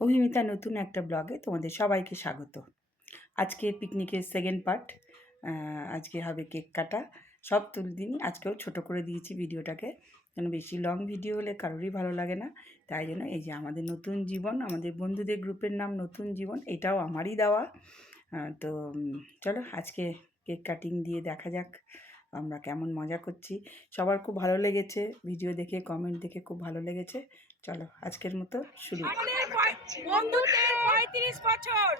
অভিমিতা নতুন একটা ব্লগে তোমাদের সবাইকে স্বাগত। আজকে পিকনিকের সেকেন্ড পার্ট। আজকে হবে কেক কাটা, সব তুলদিনই। আজকেও ছোট করে দিয়েছি ভিডিওটাকে, কারণ বেশি লং ভিডিও হলে কারোরই ভালো লাগে না। তাই জন্য এই যে আমাদের নতুন জীবন, আমাদের বন্ধুদের গ্রুপের নাম নতুন জীবন, এটাও আমারই দেওয়া। তো চলো আজকে কেক কাটিং দিয়ে দেখা যাক আমরা কেমন মজা করছি। সবার খুব ভালো লেগেছে, ভিডিও দেখে কমেন্ট দেখে খুব ভালো লেগেছে। চলো আজকের মতো শুরু। বন্ধুত্বের 35 বছর।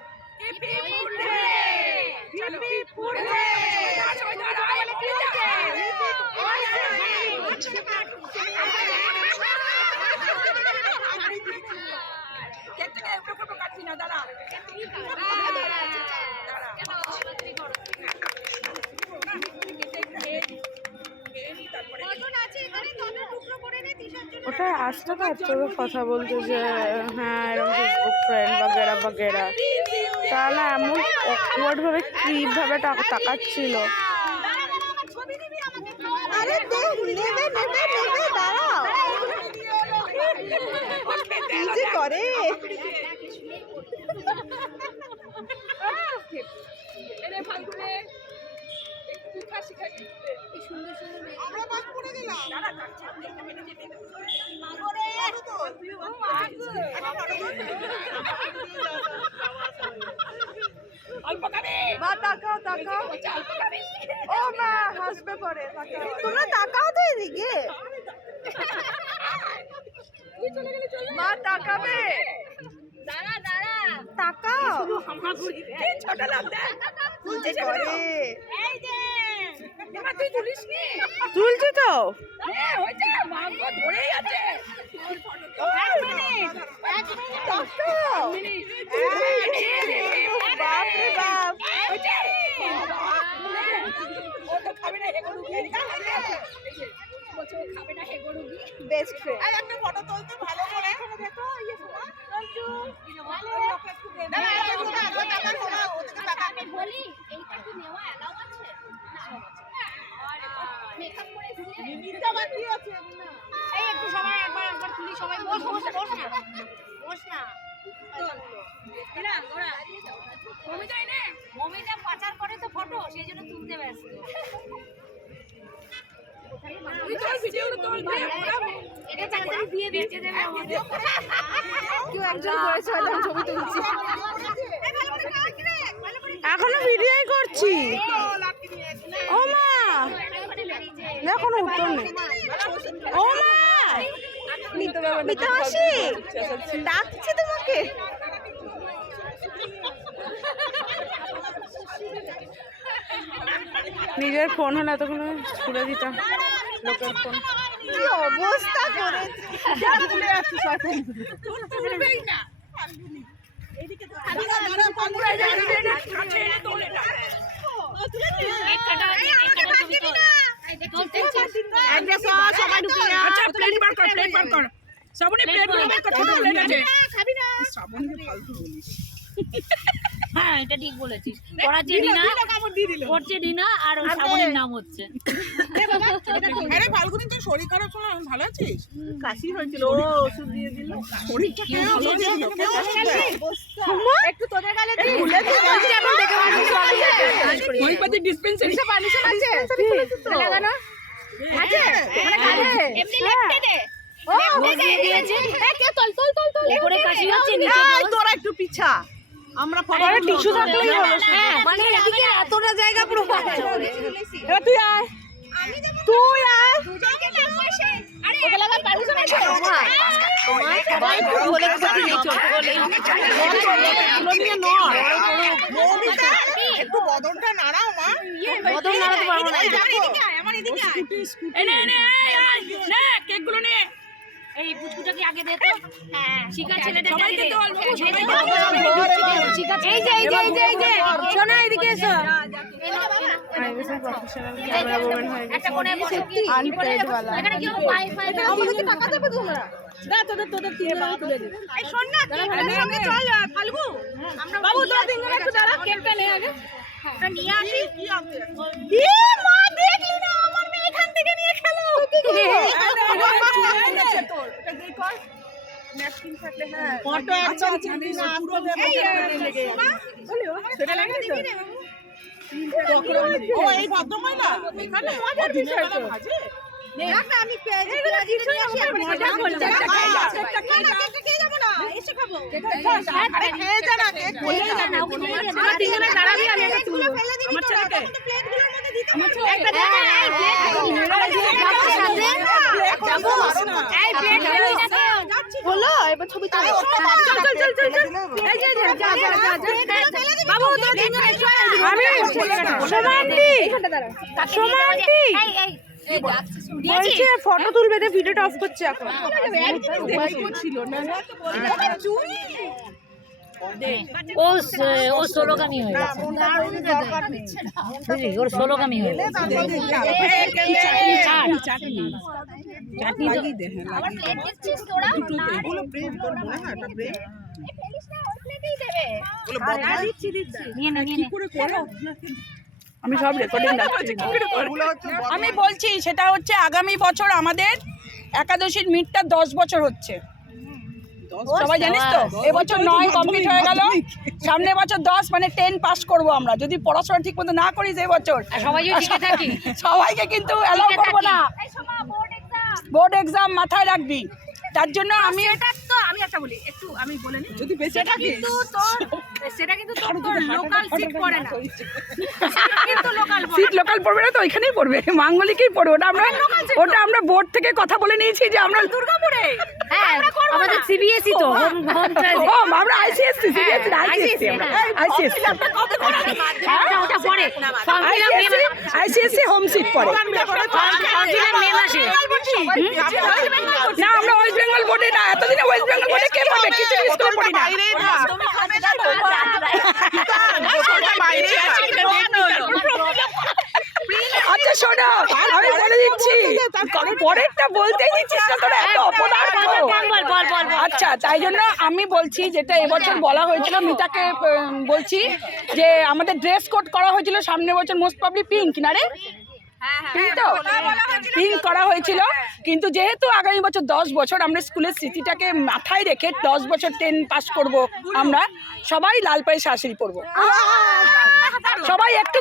ওটা আসতে পারতো কথা বলতে যে হ্যাঁ এরকম ফেসবুক ফ্রেন্ড বাগেরা বাগেরা, তাহলে এমন অকওয়ার্ড ভাবে কিভাবে তাকাচ্ছিল। করে ও মা হাসবে পরে, তোমরা তাকাও তো এদিকে। মা তাকাবে, তাকাও। তুলছি তো বেস্ট ফ্রেন্ড। একটা ফটো তুলতে ভালো করে দেখো। আমি বলি এইটা কি নেওয়া এলাও আছে? মেকআপ করে নিতে বাকি আছে না। এই একটু সবাই একবার তুলি, সবাই বস না। মমিটা পাচার করে তো ফটো, সেই জন্য তুলতে ব্যস্ত। এখনো ভিডিওই করছি। ও মা এখনো উত্তর নেই। ও মা মিতাশি ডাকছে তোমাকে। নিজের ফোন হলে এতক্ষণ ছুড়ে দিতাম লোকের ফোন। কি অবস্থা করেছে, ভুলে যাচ্ছি না। হ্যাঁ এটা ঠিক বলেছিস। পড়াচ্ছে ডিনা আর সাবনের নাম হচ্ছে। আরে ফাল্গুনি তুই শরীর খারাপ শোনা, ভালো আছিস? কাশি হয়েছিল, ওষুধ দিয়ে দিল। শরীরটা কেমন হয়েছিল? একটু তোদের গালে দিয়ে ভুলে হোমিওপ্যাথি ডিসপেন্সারি পারমিশন আছে লাগানো আছে মানে গালে এমনি লেফটে দে। ও দিয়ে দিয়েছে। কে তল উপরে কাশি হচ্ছে, নিচে তোরা একটু পিছা। আমরা ফটো টিস্যু থাকলেই হলো। হ্যাঁ মানে এদিকে এতটা জায়গা পুরো ফাঁকা। এবার তুই আয়, তুই আয় দুজনকে নাম বসে। আরে ওকে লাগা পারমিশন আছে তোমার সবাই বলে কথা নিয়ে চলতে বলে এগুলো নিয়ে নয়। মৌমিতা একটু বদনটা নাড়াও মা। বদন নাড়াতে পারবো না। এদিকে আয়, আমার এদিকে আয়। নে কেকগুলো নে। এই পুচকুটাকে আগে দে তো। হ্যাঁ শিকার ছেলেটা সবাইকে তো অল্প শিকার। এই যে শোনা এদিকে এসো। প্রফেশনাল ক্যামেরা ওম্যান হয়ে গেছে। একটা কোণে বসে আনপেড ওয়ালা। এখানে কি ওয়াইফাই আমাদেরকে টাকা দেবে তোমরা? দা তোদের তিনজনকে তুলে দে। এই শোন না কেকটার সঙ্গে চল ফাল্গু। আমরা বাবু তোরা তিনজন একটু দাঁড়া, কেকটা নে আগে। এটা নিয়ে আসি। কি মা দেখলি না আমার মেয়ে এখান থেকে নিয়ে খেলো। কি করব? হলো এবার ছবি তুলো। আমি সোমান্তি বলছে ফটো তুলবে, ভিডিওটা অফ করছে এখন। ও ষোলোগামী হয়ে গেছে, বুঝলি, ওর ষোলোগামী হয়ে গেছে। আমি সব রেকর্ডিং রাখছি। আমি বলছি সেটা হচ্ছে আগামী বছর আমাদের একাদশীর মিটটা 10 বছর হচ্ছে, সবাই জানিস তো। এবছর 9 কমপ্লিট হয়ে গেল, সামনে বছর 10 মানে 10 পাস করব আমরা। যদি পড়াশোনা ঠিক মতো না করিস এই বছর সবাইকে কিন্তু অ্যালাউ করবো না। বোর্ড এক্সাম মাথায় রাখবি। তার জন্য আমি একটা বলি, একটু আমি বলে নিই, যদি সেটা কিন্তু তোর লোকাল সিট পড়ে না, কিন্তু লোকাল পড়বে না তো, ওইখানেই পড়বে, মাঙ্গলিকেই পড়বে। ওটা আমরা বোর্ড থেকে কথা বলে নিয়েছি যে আমরা দুর্গাপুরে, আমাদের সিবিএসই তো আমরা আইসিএসসি, সিবিএসসি না, আইসিএসসি ওটা পড়ে, আইসিএসসি হোম সিট পড়ে না। আমরা ওয়েস্ট বেঙ্গল বোর্ডে না, এতদিনে ওয়েস্ট বেঙ্গল বোর্ডে কে পড়বে? কিছু স্কুল পড়ি না। আচ্ছা শোনো, আমি বলে দিচ্ছি, পরেরটা বলতেই দিচ্ছিস না তোরা, এত অপদার্থ। আচ্ছা, তাই জন্য আমি বলছি যেটা এবছর বলা হয়েছিল, মিতাকে বলছি যে আমাদের ড্রেস কোড করা হয়েছিল সামনের বছর মোস্ট প্রবলি পিঙ্ক, না রে? পিঙ্ক করা হয়েছিল, কিন্তু যেহেতু আগামী বছর 10 বছর আমরা স্কুলের স্মৃতিটাকে মাথায় রেখে 10 বছর 10 পাস করব, আমরা সবাই লাল পায়ে শাড়ি পরবো। সবাই একটু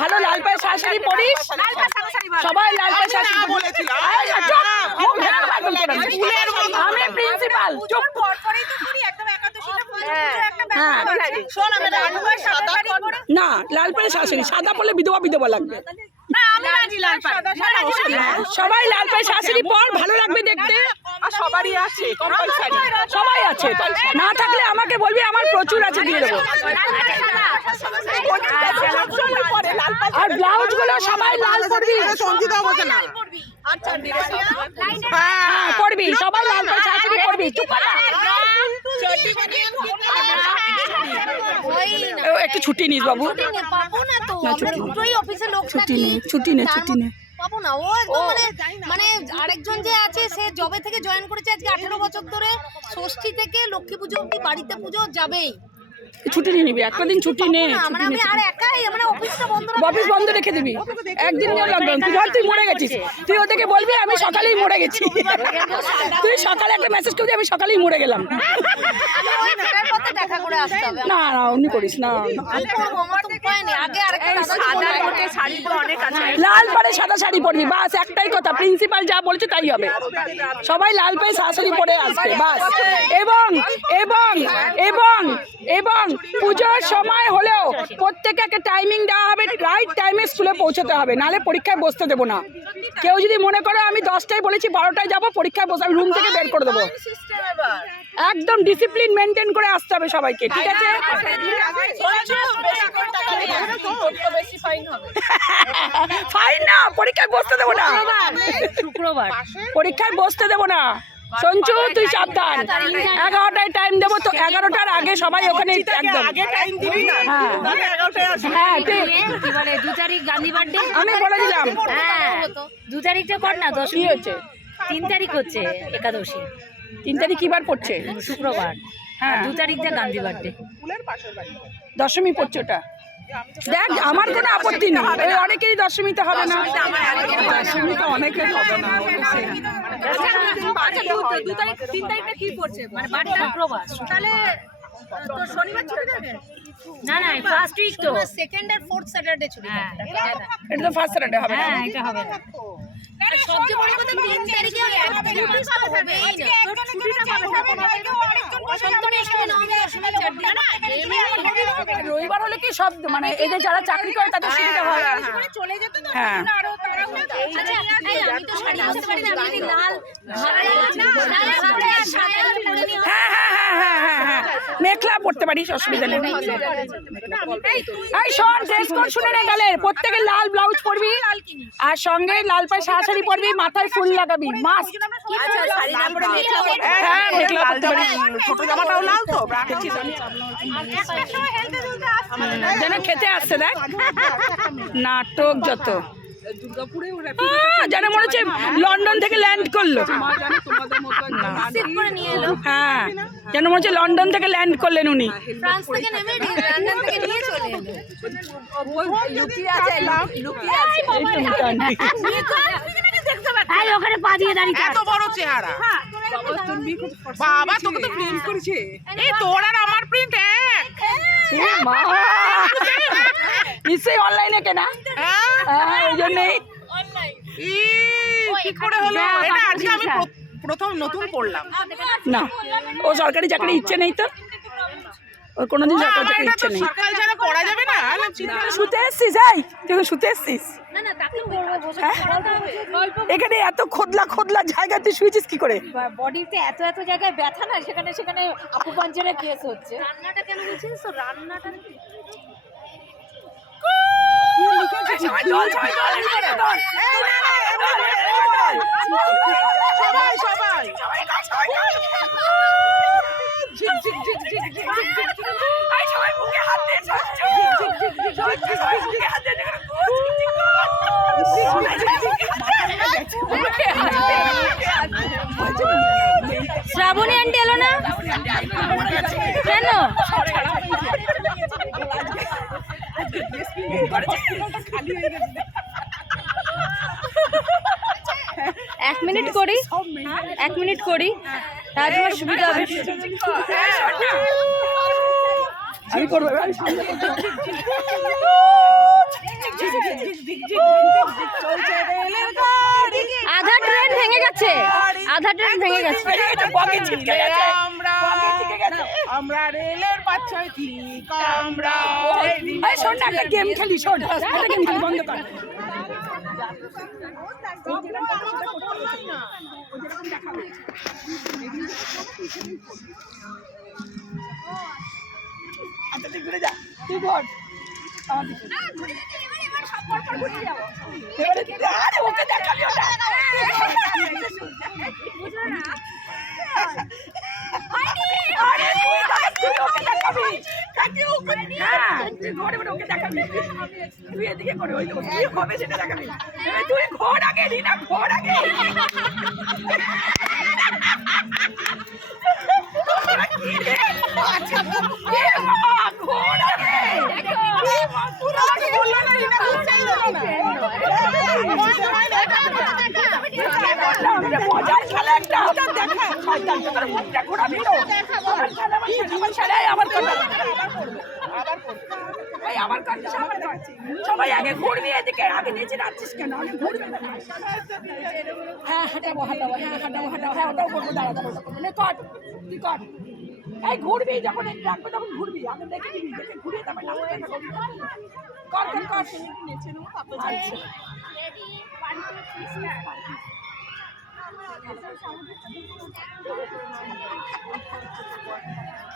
ভালো লাল পায়ে শাড়ি পরিস, সবাই লাল পায়ে শাড়ি। আমি প্রিন্সিপাল, চুপ। না, লাল পায়ে শাড়ি, সাদা পরলে বিধবা বিধবা লাগবে। সবাই লাল পায়ে শাড়ি পর, ভালো লাগবে দেখতে। সবাই আছে, না থাকলে আমাকে বলবি, আমার প্রচুর আছে, দিয়ে দেবো। আর ব্লাউজ গুলো সবাই লাল পরবি, হ্যাঁ পরবি, সবাই লাল পায়ে শাড়ি পরবি। চুপ কর, একটু ছুটি নিস বাবু, ছুটি নে। পাবো না, ও মানে আরেকজন যে আছে সে জবে থেকে জয়েন করেছে আজকে 18 বছর ধরে, ষষ্ঠী থেকে লক্ষ্মী পুজো অবধি বাড়িতে পুজো যাবেই। ছুটি নিয়ে নিবি, একটা দিন ছুটি নে। আমি আর একাই, মানে অফিসটা বন্ধ, অফিস বন্ধ রেখে দিবি একদিন। লকডাউন, তুই মরে গেছিস, তুই ওদেরকে বলবি আমি সকালেই মরে গেছি। তুই সকালে একটা মেসেজ করবি আমি সকালেই মরে গেলাম। দেখা করে আসতে হবে। না না, অমনি করিস না। লাল পাড়ে সাদা শাড়ি পরবি, বাস, একটাই কথা। প্রিন্সিপাল যা বলছে তাই হবে, সবাই লাল পায়ে শাড়ি পরে আসবে, বাস। এবং এবং এবং এবং পুজোর সময় হলেও প্রত্যেকে একটা টাইমিং দেওয়া হবে, রাইট টাইমে স্কুলে পৌঁছতে হবে, নাহলে পরীক্ষায় বসতে দেবো না। কেউ যদি মনে করো আমি 10টায় বলেছি 12টায় যাবো, পরীক্ষায় বসে আমি রুম থেকে বের করে দেবো। একদম ডিসিপ্লিন মেনটেন করে আসতে হবে সবাইকে, ঠিক আছে? ফাইন না, পরীক্ষায় বসতে দেবো না, শুক্রবার পরীক্ষায় বসতে দেবো না। সঞ্চু তুই সাবধান, 11টায় টাইম দেবো তো, 11টার আগে সবাই ওখানে একদম। হ্যাঁ ঠিক, কি বলে 2 তারিখ গান্ধী বার্থডে, আমি বলে দিলাম। হ্যাঁ 2 তারিখটা কর না, 10 কি হচ্ছে? 3 তারিখ হচ্ছে একাদশী, 3 তারিখ কি বার পড়ছে? শুক্রবার। হ্যাঁ 2 তারিখটা গান্ধী বার্থডে, দশমী পড়ছে ওটা। দেখ আমার কোনো আপত্তি নেই, ওই অনেকেরই দশমীতে হবে না, দশমীতে অনেকের হবে না। আচ্ছা 2 তারিখ 3 তারিখটা কি পড়ছে মানে বারটা প্রবাস তাহলে তো শনিবার ছুটি থাকে না না ফার্স্ট উইক তো সেকেন্ড আর ফোর্থ স্যাটারডে ছুটি থাকে এটা তো ফার্স্ট স্যাটারডে হবে না। হ্যাঁ এটা হবে না সবচেয়ে বড় কথা 3 তারিখে ছুটি হবেই না তোর ছুটিটা পাবে সপ্তমী অষ্টমী নবমী দশমী 4 দিন না রবিবার হলে কি সব মানে এদের যারা চাকরি করে তাদের সুবিধা হয়। চলে যেত না হ্যাঁ আরো তাড়াহুড়ো আচ্ছা আমি তো শাড়ি পরতে পারি না আমি যদি লাল আর সাদা পরে নিই হ্যাঁ হ্যাঁ হ্যাঁ হ্যাঁ হ্যাঁ হ্যাঁ মেখলা পড়তে পারিস, অসুবিধা নেই। এই শোন ড্রেস কোড শুনে নে গেলে প্রত্যেকে লাল ব্লাউজ পরবি আর সঙ্গে লাল পায়ে সাদা শাড়ি পরবি, মাথায় ফুল লাগাবি মাস্ট। হ্যাঁ মেখলা পরতে পারিস, ছোট জামাটাও লাল তো যেন খেতে আসছে দেখ নাটক যত যেন মনে হচ্ছে লন্ডন থেকে ল্যান্ড করলো। হ্যাঁ যেন মনে হচ্ছে লন্ডন থেকে ল্যান্ড করলেন উনি। ফ্রান্স থেকে নেমে লন্ডন থেকে নিয়ে চলে এলো ওখানে পা দিয়ে দাঁড়িয়ে এত বড় চেহারা বাবা, তোকে তো প্রিন্ট করেছে। এই তোর আর আমার প্রিন্ট এক। নিশ্চয়ই অনলাইনে কেনা, ওই জন্যই কি করে হলো এটা? আজকে আমি প্রথম নতুন করলাম। না ও সরকারি চাকরি ইচ্ছে নেই তো, ওর কোনোদিন সরকারি চাকরি ইচ্ছে নেই। সকাল যারা পড়া যাবে না। শুতে এসছিস? এই তুই শুতে এসছিস? না না তাকে বলবো বসে পড়াতে হবে এখানে এত খোদলা খোদলা জায়গা তুই শুয়েছিস কি করে? বডিতে এত এত জায়গায় ব্যথা না, সেখানে সেখানে আকুপাঞ্চারের কেস হচ্ছে। রান্নাটা কেন বলছিস তো রান্নাটা শ্রাবণী আন্টি এলো না কেন? এক মিনিট করি তাহলে তোমার সুবিধা হবে। আমি করবো আধা ট্রেন ভেঙে গেছে আমরা রেলের বাচ্চায় ঠিক আমরা। শোন না একটা গেম খেলি, শোন একটা গেম খেলি, বন্ধ কর। আচ্ছা তুই ঘুরে যা, তুই ঘর আরে ওকে দেখাবি ওটা। আরে তুই ওকে দেখাবি, হ্যাঁ তুই ঘরে ওকে দেখাবি, তুই এদিকে করে ওই কি হবে সেটা দেখাবি। তুই ঘর আগে রিনা, ঘর আগে মজার খেলা একটা সবাই আগে ঘুরবি, এদিকে আগে নিচে রাখছিস কেন? ঘুরবি হ্যাঁ হাঁটাবো হ্যাঁ ওটাও করবো, দাঁড়া কর তুই কর। এই ঘুরবি যখন রাখবে তখন ঘুরবি, আগে দেখে নিবি, দেখে ঘুরিয়ে তারপর কর আচ্ছা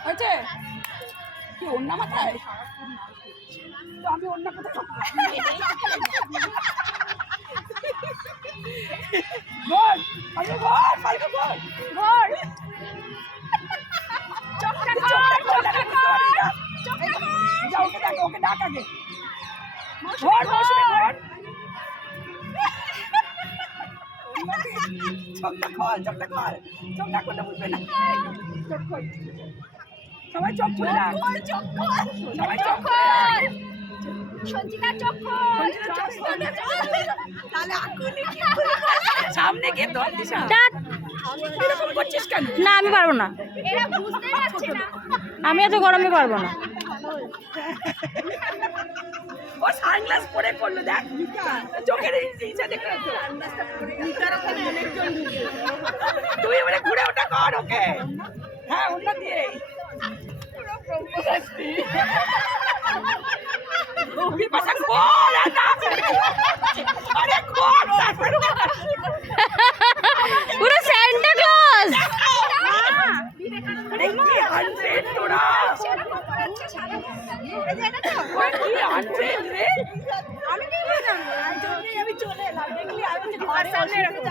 হয়েছে কি অন্য মাথায় তো আমি অন্য কোথায় ওকে ডাক আগে চোখটা করলে বুঝবে না। সবাই চোখ খুলে রাখ, সবাই চোখ খুলে রাখ। সঞ্চিতা চক্র সামনে গিয়ে দল দিস এরকম করছিস কেন? না আমি পারবো না, এরা বুঝতে পারছে না আমি এত গরমে পারবো না। ও সানগ্লাস পরে করলো, দেখ চোখের নিচে দেখো তুই এবারে ঘুরে ওটা কর ওকে। হ্যাঁ ওটা দিয়ে বিপাশা কর আর নাচ। আরে কর তারপরে পুরো সান্টা ক্লজ। আরে কি আনফেট তোরা, ওরা কি আনফেট রে। আমি চলে এলাম, দেখলি আমি ঘর সামনে রাখতে